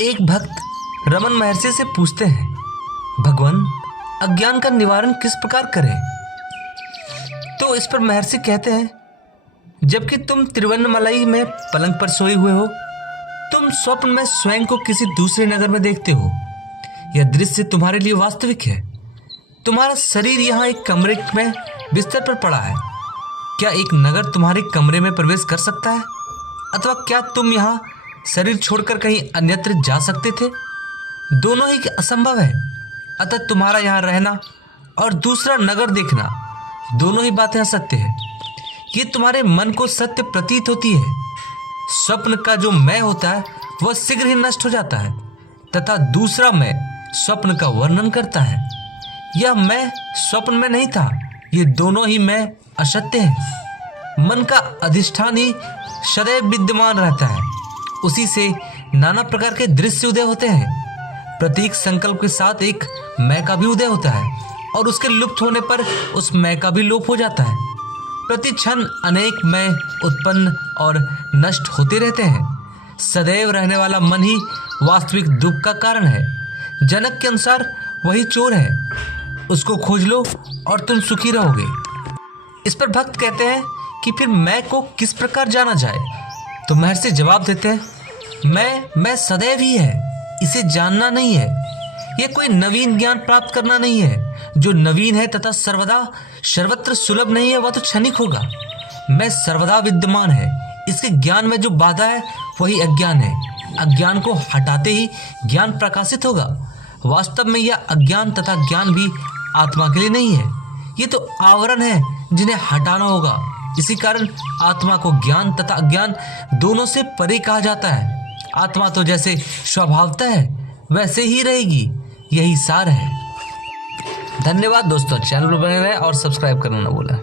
एक भक्त रमन महर्षि से पूछते हैं, भगवान अज्ञान का निवारण किस प्रकार करें? तो इस पर महर्षि कहते हैं, जबकि तुम तिरुवन्नमलई में पलंग पर सोए हुए हो, तुम स्वप्न में स्वयं को किसी दूसरे नगर में देखते हो। यह दृश्य तुम्हारे लिए वास्तविक है। तुम्हारा शरीर यहाँ एक कमरे में बिस्तर पर पड़ा है। क्या एक नगर तुम्हारे कमरे में प्रवेश कर सकता है? अथवा क्या तुम यहाँ शरीर छोड़कर कहीं अन्यत्र जा सकते थे? दोनों ही असंभव है। अतः तुम्हारा यहाँ रहना और दूसरा नगर देखना, दोनों ही बातें असत्य है। ये तुम्हारे मन को सत्य प्रतीत होती है। स्वप्न का जो मैं होता है वह शीघ्र ही नष्ट हो जाता है तथा दूसरा मैं स्वप्न का वर्णन करता है। यह मैं स्वप्न में नहीं था। ये दोनों ही मैं असत्य है। मन का अधिष्ठान ही सदैव विद्यमान रहता है। उसी से नाना प्रकार के दृश्य उदय होते हैं। प्रतीक संकल्प के साथ एक मैं का भी उदय होता है और उसके लुप्त होने पर उस मैं का भी लोप हो जाता है। प्रति क्षण अनेक मैं उत्पन्न और नष्ट होते रहते हैं। सदैव रहने वाला मन ही वास्तविक दुख का कारण है। जनक के अनुसार वही चोर है। उसको खोज लो और तुम सुखी रहोगे। इस पर भक्त कहते हैं कि फिर मैं को किस प्रकार जाना जाए? तो महर्षि जवाब देते हैं, मैं सदैव ही है। इसे जानना नहीं है। यह कोई नवीन ज्ञान प्राप्त करना नहीं है। जो नवीन है तथा सर्वदा सर्वत्र सुलभ नहीं है वह तो क्षणिक होगा। मैं सर्वदा विद्यमान है। इसके ज्ञान में जो बाधा है वही अज्ञान है। अज्ञान को हटाते ही ज्ञान प्रकाशित होगा। वास्तव में यह अज्ञान तथा ज्ञान भी आत्मा के लिए नहीं है। ये तो आवरण है जिन्हें हटाना होगा। इसी कारण आत्मा को ज्ञान तथा अज्ञान दोनों से परे कहा जाता है। आत्मा तो जैसे स्वभावतः है वैसे ही रहेगी। यही सार है। धन्यवाद दोस्तों, चैनल पर बने रहें और सब्सक्राइब करना ना भूलें।